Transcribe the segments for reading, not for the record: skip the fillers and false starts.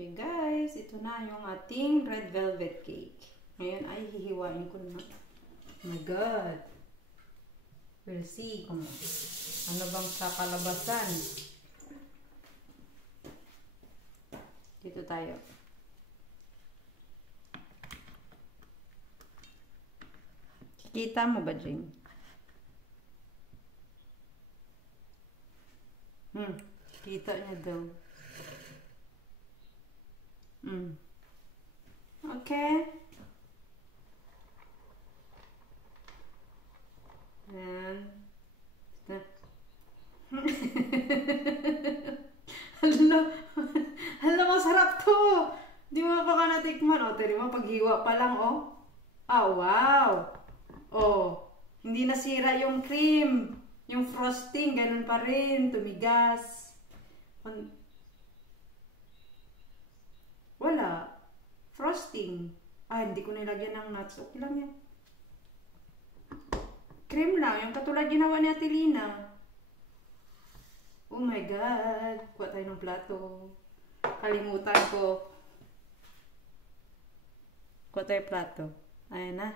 Okay guys, ito na yung ating red velvet cake. Ngayon ay hihiwain ko na. Oh my god. We'll see kung ano bang kakalabasan. Dito tayo. Kita mo ba, Jing? Kita niya daw. Okay. And hala, masarap to. Di mo pa ka natikman. O, tiri mo, paghiwa pa lang, oh. Ah, wow. Oh, hindi nasira yung cream. Yung frosting, ganun pa rin. Tumigas. Wala. Frosting. Ah, hindi ko nilagyan ng nuts. Okay lang yan. Cream lang. Yung katulad ginawa ni Ate Lina. Oh my God. Kuha tayo ng plato. Kalimutan ko. Kuha tayo plato. Ayan na.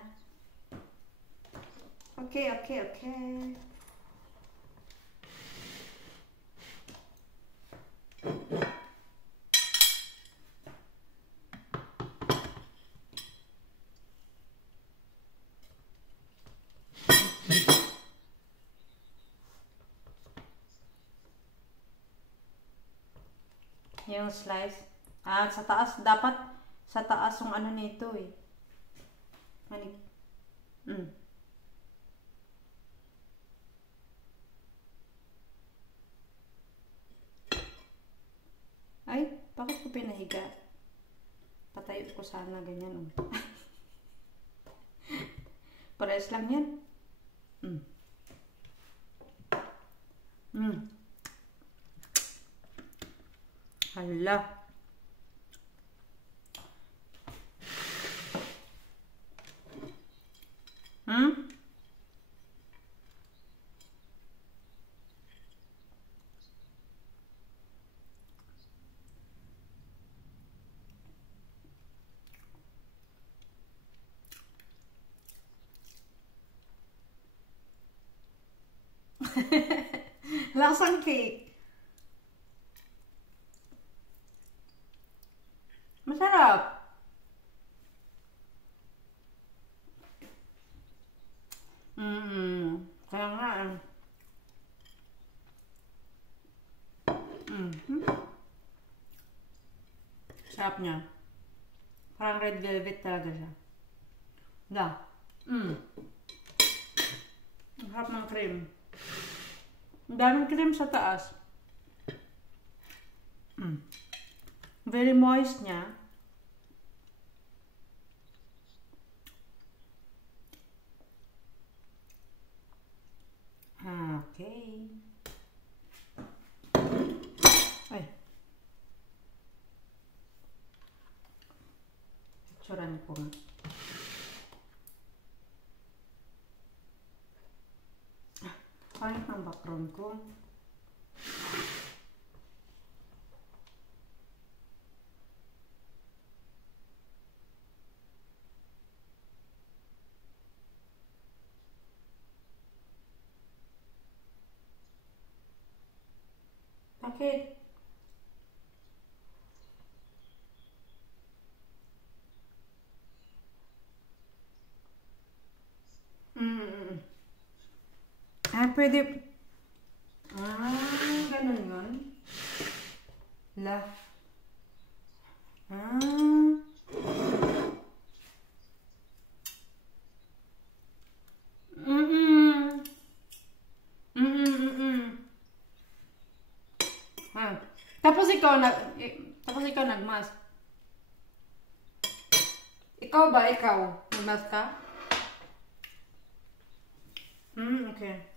Okay. Yung slice. Ah, sa taas. Dapat sa taas yung ano nito eh. Ay, bakit ko pinahiga? Patayo ko sana ganyan. Oh. Pares lang yan. Hala. Lasang cake. Masarap. Kaya nga. Sarap niya. Parang red velvet talaga siya. Da. Ang sarap ng cream. Ang daming cream sa taas. Very moist niya. Okay. Ay. Picturean ko nga. Pangit ng background ko. Bakit? Ah, pwede. Ganun yun. La. Tapos ikaw nagmask. Ikaw ba? Ikaw? Nagmask ka? Okay.